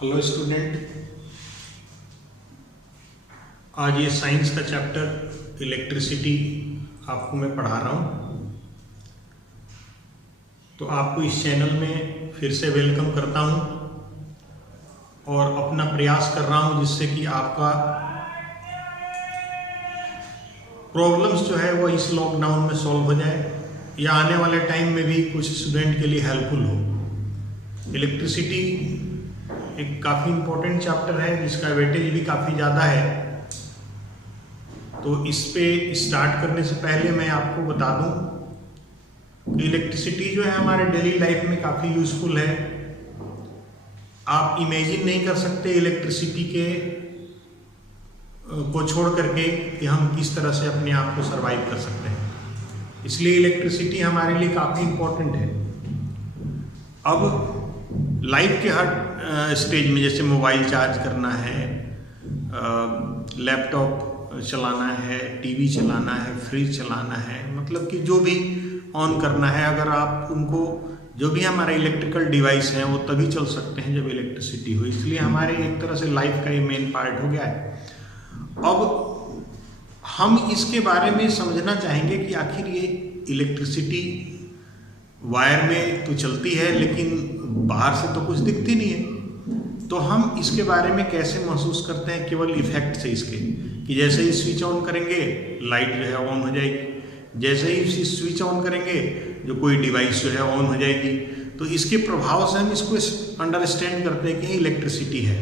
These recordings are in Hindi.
हेलो स्टूडेंट, आज ये साइंस का चैप्टर इलेक्ट्रिसिटी आपको मैं पढ़ा रहा हूँ। तो आपको इस चैनल में फिर से वेलकम करता हूँ और अपना प्रयास कर रहा हूँ जिससे कि आपका प्रॉब्लम्स जो है वो इस लॉकडाउन में सॉल्व हो जाए या आने वाले टाइम में भी कुछ स्टूडेंट के लिए हेल्पफुल हो। इलेक्ट्रिसिटी एक काफ़ी इम्पोर्टेंट चैप्टर है जिसका वेटेज भी काफ़ी ज़्यादा है। तो इस पे स्टार्ट करने से पहले मैं आपको बता दूं कि इलेक्ट्रिसिटी जो है हमारे डेली लाइफ में काफ़ी यूज़फुल है। आप इमेजिन नहीं कर सकते इलेक्ट्रिसिटी को छोड़ करके कि हम किस तरह से अपने आप को सरवाइव कर सकते हैं। इसलिए इलेक्ट्रिसिटी हमारे लिए काफ़ी इम्पोर्टेंट है। अब लाइफ के हर स्टेज में, जैसे मोबाइल चार्ज करना है, लैपटॉप चलाना है, टीवी चलाना है, फ्रिज चलाना है, मतलब कि जो भी ऑन करना है, अगर आप उनको जो भी हमारे इलेक्ट्रिकल डिवाइस हैं वो तभी चल सकते हैं जब इलेक्ट्रिसिटी हो। इसलिए हमारे एक तरह से लाइफ का ये मेन पार्ट हो गया है। अब हम इसके बारे में समझना चाहेंगे कि आखिर ये इलेक्ट्रिसिटी वायर में तो चलती है लेकिन बाहर से तो कुछ दिखती नहीं है। तो हम इसके बारे में कैसे महसूस करते हैं? केवल इफेक्ट से इसके, कि जैसे ही स्विच ऑन करेंगे लाइट जो है ऑन हो जाएगी, जैसे ही स्विच ऑन करेंगे जो कोई डिवाइस जो है ऑन हो जाएगी। तो इसके प्रभाव से हम इसको अंडरस्टैंड करते हैं कि इलेक्ट्रिसिटी है।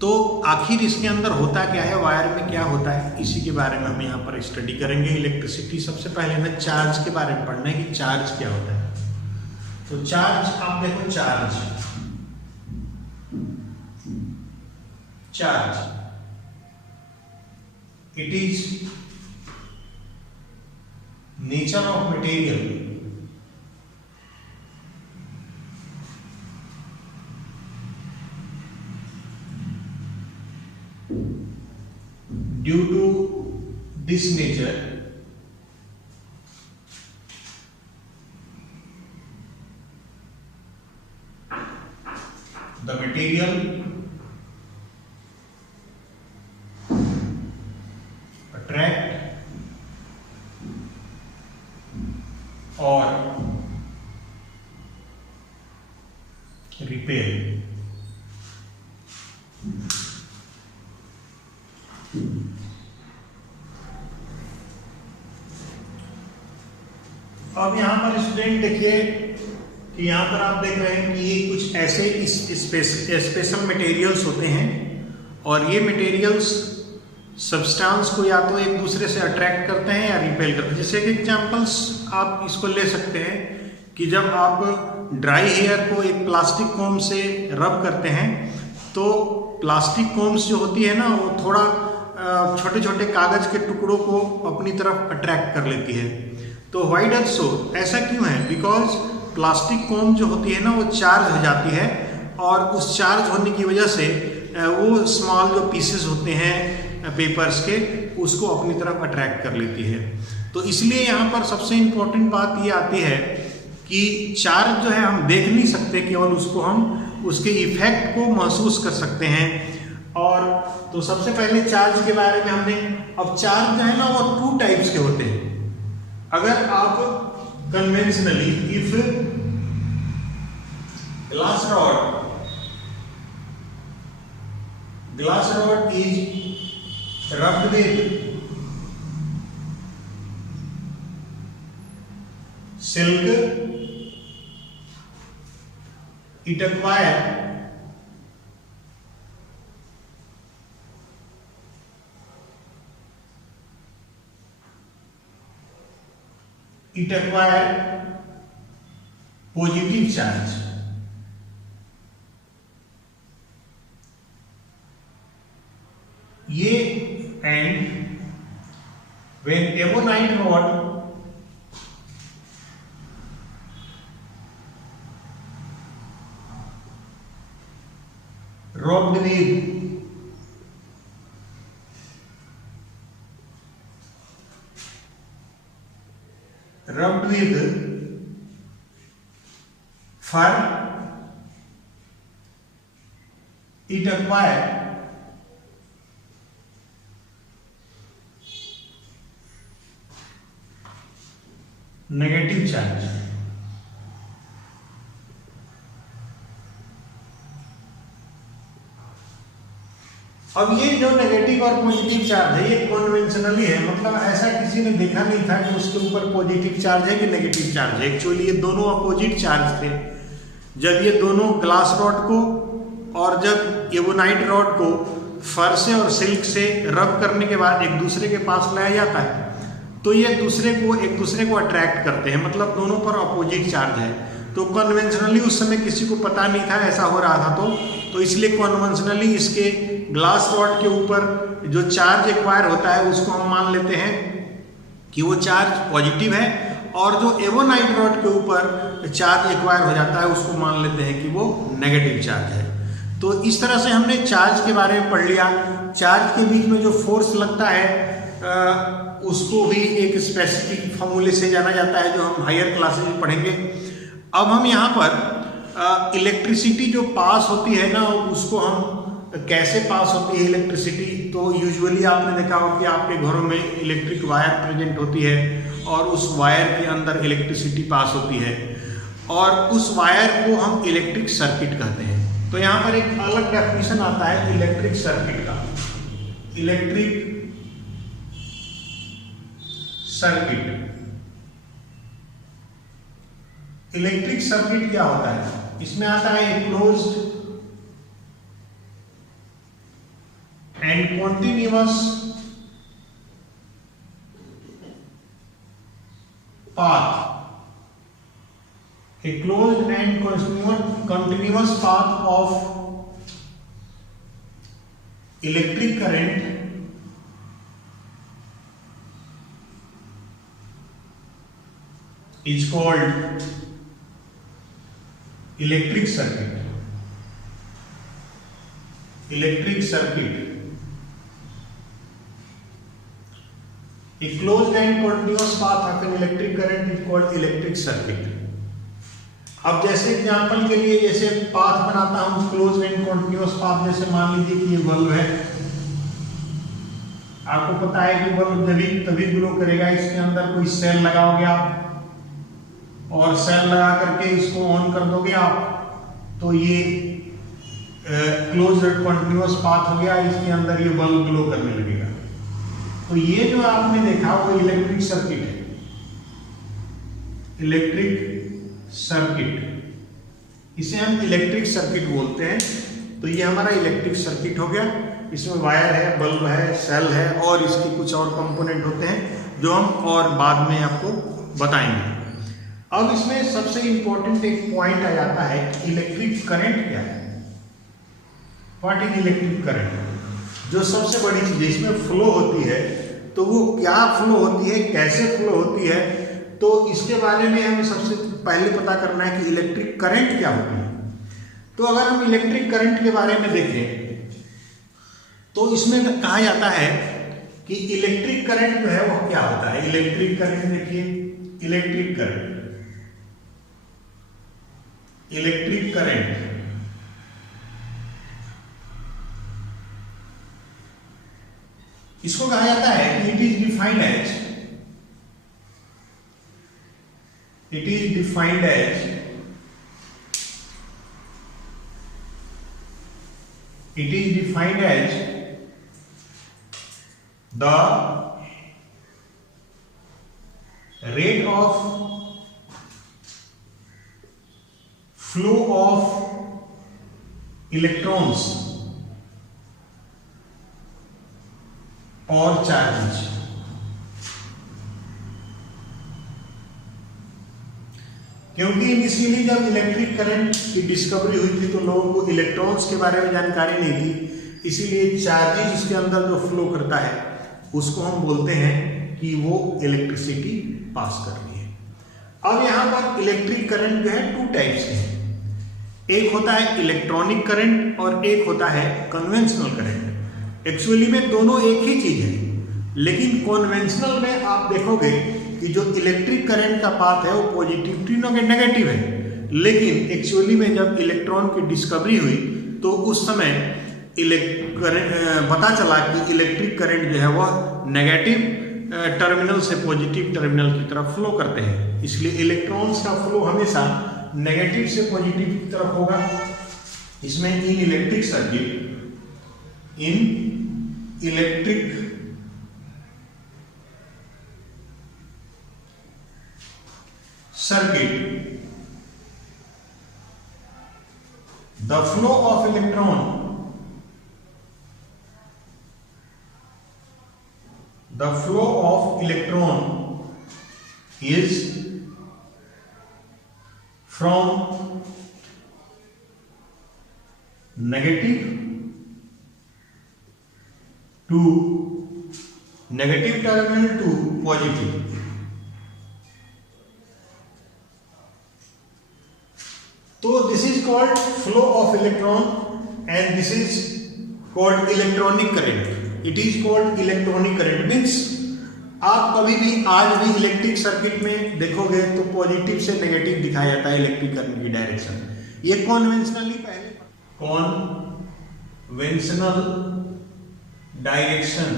तो आखिर इसके अंदर होता क्या है, वायर में क्या होता है, इसी के बारे में हम यहाँ पर स्टडी करेंगे। इलेक्ट्रिसिटी सबसे पहले हमें चार्ज के बारे में पढ़ना है कि चार्ज क्या होता है। तो चार्ज, आप देखो, charge it is nature of material due to this nature the material attract or repel। अब यहाँ पर स्टूडेंट देखिए कि यहाँ पर आप देख रहे हैं कि ये कुछ ऐसे स्पेशल मटेरियल्स होते हैं और ये मटेरियल्स सब्सटेंस को या तो एक दूसरे से अट्रैक्ट करते हैं या रिपेल करते हैं। जैसे कि एग्जांपल्स आप इसको ले सकते हैं कि जब आप ड्राई हेयर को एक प्लास्टिक कोम से रब करते हैं तो प्लास्टिक कोम्स जो होती है ना वो थोड़ा छोटे छोटे कागज के टुकड़ों को अपनी तरफ अट्रैक्ट कर लेती है। तो व्हाई डज सो, ऐसा क्यों है? बिकॉज प्लास्टिक कोम जो होती है ना वो चार्ज हो जाती है और उस चार्ज होने की वजह से वो स्मॉल जो पीसेस होते हैं पेपर्स के उसको अपनी तरफ अट्रैक्ट कर लेती है। तो इसलिए यहाँ पर सबसे इम्पोर्टेंट बात ये आती है कि चार्ज जो है हम देख नहीं सकते, केवल उसको हम उसके इफेक्ट को महसूस कर सकते हैं। और तो सबसे पहले चार्ज के बारे में हमने, अब चार्ज जो है ना वो 2 टाइप्स के होते हैं। अगर आप conventionally, if glass rod is rubbed with silk, it acquires positive charge। ये and when ebonite rod rubbed with fur it acquire negative charge. अब ये जो नेगेटिव और पॉजिटिव चार्ज है ये कॉन्वेंशनली है, मतलब ऐसा किसी ने देखा नहीं था कि उसके ऊपर पॉजिटिव चार्ज है कि नेगेटिव चार्ज है। एक्चुअली ये दोनों अपोजिट चार्ज थे। जब ये दोनों ग्लास रॉड को और जब एवोनाइट रॉड को फर से और सिल्क से रब करने के बाद एक दूसरे के पास लाया जाता है तो ये एक दूसरे को अट्रैक्ट करते हैं, मतलब दोनों पर अपोजिट चार्ज है। तो कन्वेंशनली उस समय किसी को पता नहीं था ऐसा हो रहा था, तो इसलिए कन्वेंशनली इसके ग्लास रॉड के ऊपर जो चार्ज एक्वायर होता है उसको हम मान लेते हैं कि वो चार्ज पॉजिटिव है, और जो एवोनाइट रॉड के ऊपर चार्ज एक्वायर हो जाता है उसको मान लेते हैं कि वो नेगेटिव चार्ज है। तो इस तरह से हमने चार्ज के बारे में पढ़ लिया। चार्ज के बीच में जो फोर्स लगता है उसको भी एक स्पेसिफिक फॉर्मूले से जाना जाता है जो हम हायर क्लासेस में पढ़ेंगे। अब हम यहाँ पर इलेक्ट्रिसिटी जो पास होती है ना, उसको हम कैसे पास होती है इलेक्ट्रिसिटी, तो यूजुअली आपने देखा हो कि आपके घरों में इलेक्ट्रिक वायर प्रेजेंट होती है और उस वायर के अंदर इलेक्ट्रिसिटी पास होती है और उस वायर को हम इलेक्ट्रिक सर्किट कहते हैं। तो यहाँ पर एक अलग डेफिनेशन आता है इलेक्ट्रिक सर्किट का। इलेक्ट्रिक सर्किट, इलेक्ट्रिक सर्किट क्या होता है? इसमें आता है closed end continuous path, a closed and continuous path of electric current is called electric circuit. Electric circuit, a closed and continuous path of an electric current is called electric circuit. अब जैसे एग्जांपल के लिए जैसे पाथ बनाता हूं क्लोज एंड कॉन्टिन्यूअस पाथ, जैसे मान लीजिए कि ये बल्ब है, आपको पता है कि बल्ब तभी ग्लो करेगा इसके अंदर कोई सेल लगाओगे आप और सेल लगा करके इसको ऑन कर दोगे आप, तो ये क्लोज एंड कॉन्टिन्यूअस पाथ हो गया, इसके अंदर ये बल्ब ग्लो करने लगेगा। तो ये जो आपने देखा वो इलेक्ट्रिक सर्किट है, इलेक्ट्रिक सर्किट, इसे हम इलेक्ट्रिक सर्किट बोलते हैं। तो ये हमारा इलेक्ट्रिक सर्किट हो गया, इसमें वायर है, बल्ब है, सेल है और इसके कुछ और कंपोनेंट होते हैं जो हम और बाद में आपको बताएंगे। अब इसमें सबसे इंपॉर्टेंट एक पॉइंट आ जाता है कि इलेक्ट्रिक करंट क्या है। What is electric current? जो सबसे बड़ी चीज इसमें फ्लो होती है, तो वो क्या फ्लो होती है, कैसे फ्लो होती है, तो इसके बारे में हमें सबसे पहले पता करना है कि इलेक्ट्रिक करंट क्या होती है। तो अगर हम इलेक्ट्रिक करंट के बारे में देखें तो इसमें कहा जाता है कि इलेक्ट्रिक करंट जो है वो क्या होता है। इलेक्ट्रिक करंट देखिए, इलेक्ट्रिक करंट, इलेक्ट्रिक करंट इसको कहा जाता है कि it is defined as, it is defined as, it is defined as the rate of flow of electrons और चार्जेस। क्योंकि इनिशियली जब इलेक्ट्रिक करंट की डिस्कवरी हुई थी तो लोगों को इलेक्ट्रॉन्स के बारे में जानकारी नहीं थी, इसीलिए चार्जेस उसके अंदर जो फ्लो करता है उसको हम बोलते हैं कि वो इलेक्ट्रिसिटी पास कर रही है। अब यहाँ पर इलेक्ट्रिक करंट जो है टू टाइप्स के हैं, एक होता है इलेक्ट्रॉनिक करंट और एक होता है कन्वेंशनल करंट। एक्चुअली में दोनों एक ही चीज है, लेकिन कन्वेंशनल में आप देखोगे कि जो इलेक्ट्रिक करंट का पाथ है वो पॉजिटिव नेगेटिव है, लेकिन एक्चुअली में जब इलेक्ट्रॉन की डिस्कवरी हुई तो उस समय पता चला कि इलेक्ट्रिक करंट जो है वह नेगेटिव टर्मिनल से पॉजिटिव टर्मिनल की तरफ फ्लो करते हैं, इसलिए इलेक्ट्रॉन्स का फ्लो हमेशा नेगेटिव से पॉजिटिव की तरफ होगा। इसमें इन electric circuit the flow of electron is from negative terminal to positive। तो this is called flow of electron and this is called electronic current. It is called electronic current means आप कभी भी आज भी इलेक्ट्रिक सर्किट में देखोगे तो पॉजिटिव से नेगेटिव दिखाया जाता है इलेक्ट्रिक करंट की डायरेक्शन। ये conventionally conventional direction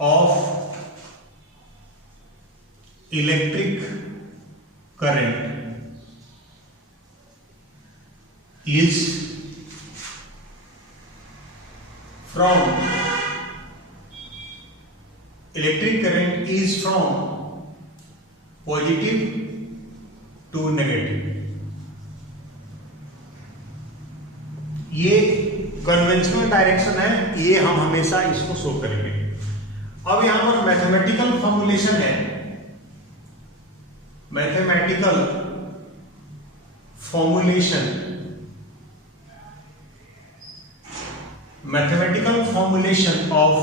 of electric current is from positive to negative। ये कन्वेंशनल डायरेक्शन है, ये हम हमेशा इसको शो करेंगे। अब यहां पर मैथमेटिकल फॉर्मुलेशन है, mathematical formulation of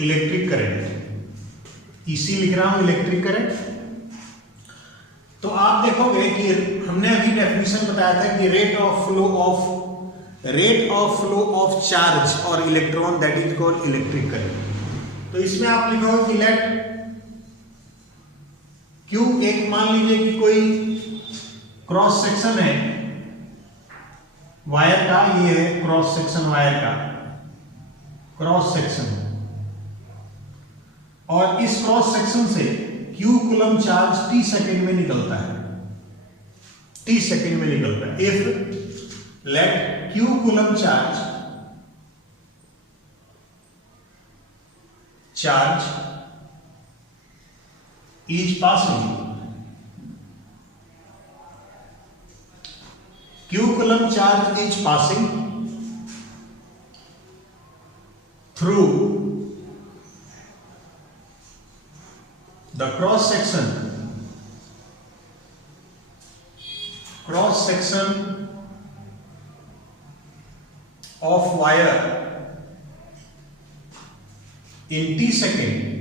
electric current. इसी लिख रहा हूं इलेक्ट्रिक करंट। तो आप देखोगे कि हमने अभी डेफिनेशन बताया था कि rate of flow of charge और electron that is called electric current. तो इसमें आप लिखोगे कि लेट क्यों, एक मान लीजिए कि कोई क्रॉस सेक्शन है वायर का, ये है क्रॉस सेक्शन वायर का, क्रॉस सेक्शन, और इस क्रॉस सेक्शन से Q coulomb charge t second में निकलता है, t सेकेंड में निकलता है। If late Q coulomb charge is passing, Q coulomb charge is passing through the cross section of wire in t second,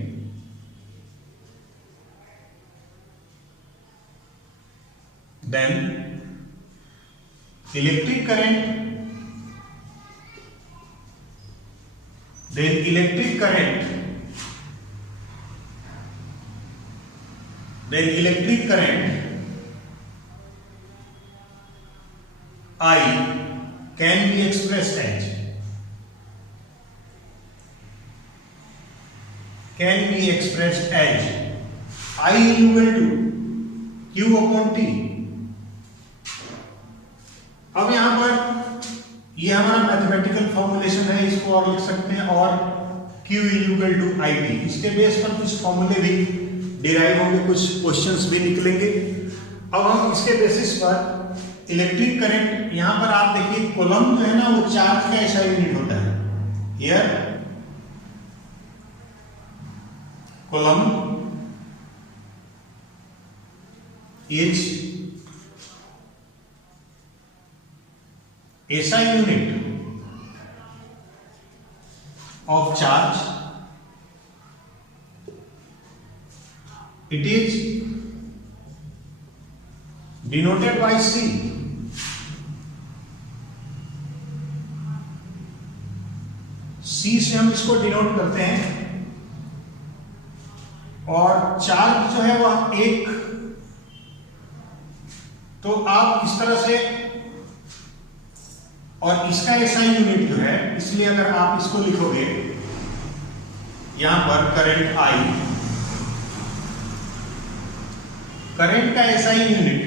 then electric current I can be expressed as I equal to Q upon T। अब यहां पर ये हमारा मैथमेटिकल फॉर्मुलेशन है, इसको और लिख सकते हैं, और Q इक्वल टू IT। इसके बेस पर कुछ फॉर्मूले भी डिराइव होंगे, कुछ क्वेश्चंस भी निकलेंगे। अब हम इसके बेसिस पर इलेक्ट्रिक करंट, यहां पर आप देखिए कूलम जो है ना वो चार्ज का ऐसा यूनिट होता है। Here coulomb is SI unit of charge। It is denoted by C। C से हम इसको डिनोट करते हैं, और चार्ज जो है वह एक, तो आप आप इस तरह से, और इसका एसआई यूनिट जो है, इसलिए अगर आप इसको लिखोगे यहां पर करंट आई, करंट का SI unit,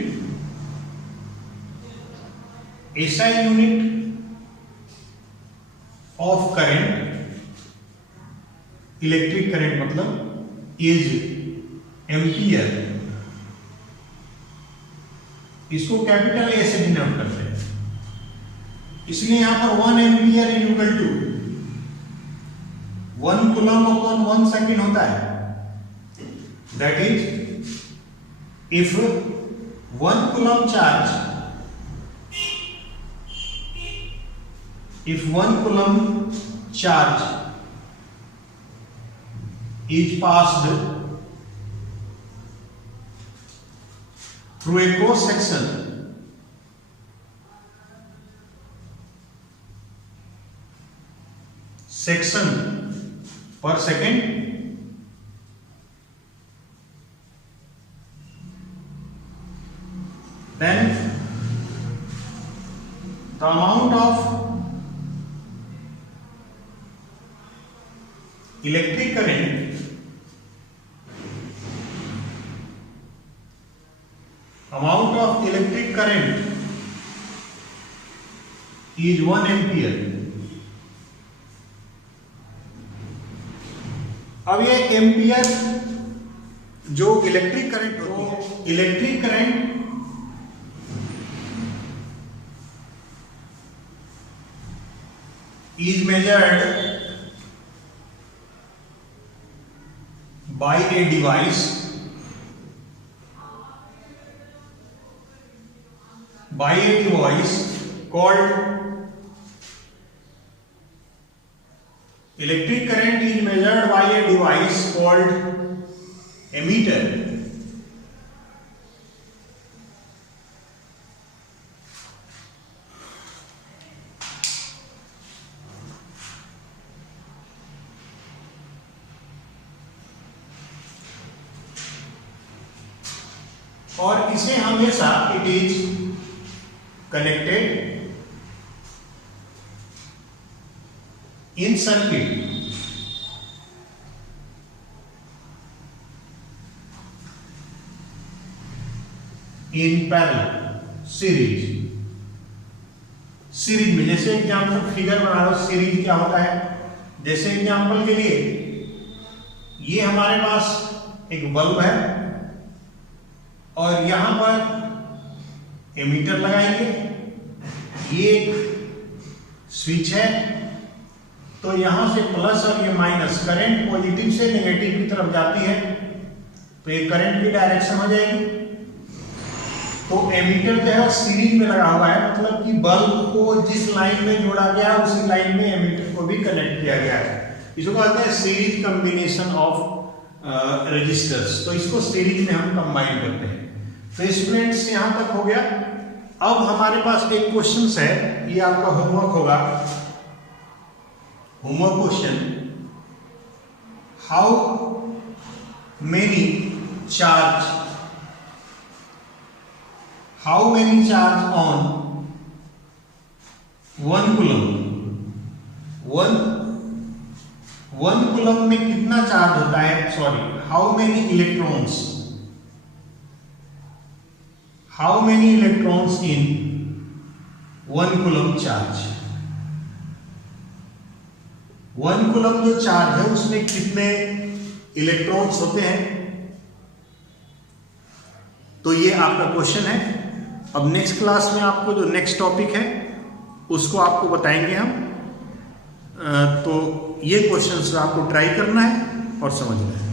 SI unit of current, electric current मतलब इज एम्पियर, इसको कैपिटल ए से डिनोट करते हैं, इसलिए यहां पर 1 ampere is equal to 1 coulomb upon 1 second होता है। That is if 1 coulomb charge, if 1 coulomb charge is passed through a cross section per second, then the amount of electric current, amount of electric current is 1 ampere। अब ये एम्पियर जो इलेक्ट्रिक करंट होती है, electric current is measured by a device called electric current is measured by a device called ammeter। और इसे हमेशा it is connected in circuit in parallel, series में। जैसे एग्जांपल फिगर बना लो, सीरीज क्या होता है, जैसे एग्जांपल के लिए ये हमारे पास एक बल्ब है और यहां पर एमीटर लगाएंगे, ये एक स्विच है, तो यहां से प्लस और ये माइनस, करंट पॉजिटिव से नेगेटिव की तरफ जाती है तो ये करंट की डायरेक्शन हो जाएगी। तो एमीटर जो है सीरीज में लगा हुआ है, मतलब कि बल्ब को जिस लाइन में जोड़ा गया उसी लाइन में एमीटर को भी कनेक्ट किया गया है। इसको कहते हैं सीरीज कॉम्बिनेशन ऑफ रजिस्टर्स। तो इसको सीरीज में हम कंबाइन करते हैं। तो स्टूडेंट्स यहां तक हो गया। अब हमारे पास एक क्वेश्चन है, ये आपका होमवर्क होगा, homework question, how many charge on 1 coulomb, 1 coulomb में कितना चार्ज होता है, sorry, how many electrons in 1 coulomb charge. 1 coulomb जो चार्ज है उसमें कितने इलेक्ट्रॉन्स होते हैं, तो ये आपका क्वेश्चन है। अब नेक्स्ट क्लास में आपको जो नेक्स्ट टॉपिक है उसको आपको बताएंगे हम। तो ये क्वेश्चंस आपको ट्राई करना है और समझना है।